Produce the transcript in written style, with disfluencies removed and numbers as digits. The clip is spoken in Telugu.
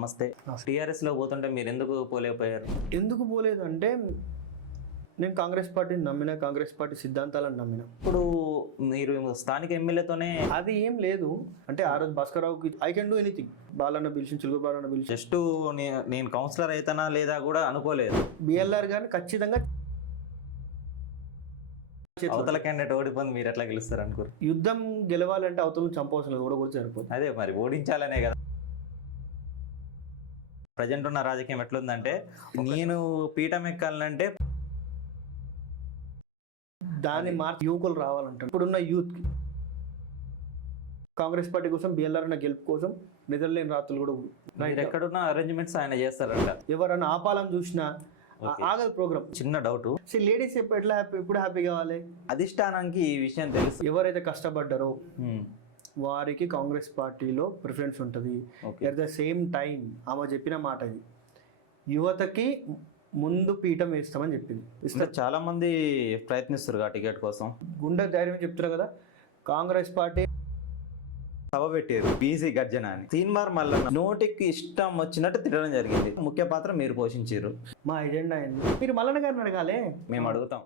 నమస్తే. టీఆర్ఎస్ లో పోతుంటే మీరు ఎందుకు పోలేకపోయారు? ఎందుకు పోలేదు అంటే నేను కాంగ్రెస్ పార్టీని నమ్మిన, కాంగ్రెస్ పార్టీ సిద్ధాంతాలను నమ్మిన. ఇప్పుడు మీరు స్థానిక ఎమ్మెల్యేతోనే అది ఏం లేదు అంటే ఆ రోజు భాస్కర్రావుకి I can do anything, Balanna పిలిచి చిలుగు బాలన్న పిలిచి జస్ట్ నేను కౌన్సిలర్ అవుతానా లేదా కూడా అనుకోలేదు. బిఎల్ఆర్ గారిని ఖచ్చితంగా అవతల క్యాండిడేట్ ఓడిపోయింది, మీరు ఎట్లా గెలుస్తారు అనుకోరు? యుద్ధం గెలవాలంటే అవతలను చంపవలసిన కూడా కూడా సరిపోతుంది. అదే మరి ఓడించాలనే కదా. ప్రజెంట్ ఉన్న రాజకీయం ఎట్లుందంటే నేను పీఠం ఎక్కాలంటే దాన్ని మార్చి యువకులు రావాలంటారు. ఇప్పుడున్న యూత్కి కాంగ్రెస్ పార్టీ కోసం బిఎల్ఆర్ అన్న గెలుపు కోసం నిద్రలేని రాత్రులు కూడా మీరు ఎక్కడున్న అరేంజ్మెంట్స్ ఆయన చేస్తారంట. ఎవరన్నా ఆపాలని చూసినా ఆగదు ప్రోగ్రామ్. చిన్న డౌట్, లేడీస్ ఎట్లా హ్యాపీ, ఎప్పుడు హ్యాపీ కావాలి? అధిష్టానానికి ఈ విషయం తెలుసు. ఎవరైతే కష్టపడ్డారో వారికి కాంగ్రెస్ పార్టీలో ప్రిఫరెన్స్ ఉంటుంది. ఎట్ ద సేమ్ టైం ఆమె చెప్పిన మాట ఇది, యువతకి ముందు పీఠం వేస్తామని చెప్పింది. చాలా మంది ప్రయత్నిస్తారు ఆ టికెట్ కోసం. గుండె ధైర్యం చెప్తున్నారు కదా. కాంగ్రెస్ పార్టీ సభ పెట్టారు బీసీ గర్జన అని. తీన్మార్ మల్లన్న నోటికి ఇష్టం వచ్చినట్టు తిట్టడం జరిగింది. ముఖ్య పాత్ర మీరు పోషించారు. మా ఎజెండా అయింది. మీరు మల్లన్న గారిని అడగాలి, మేము అడుగుతాం.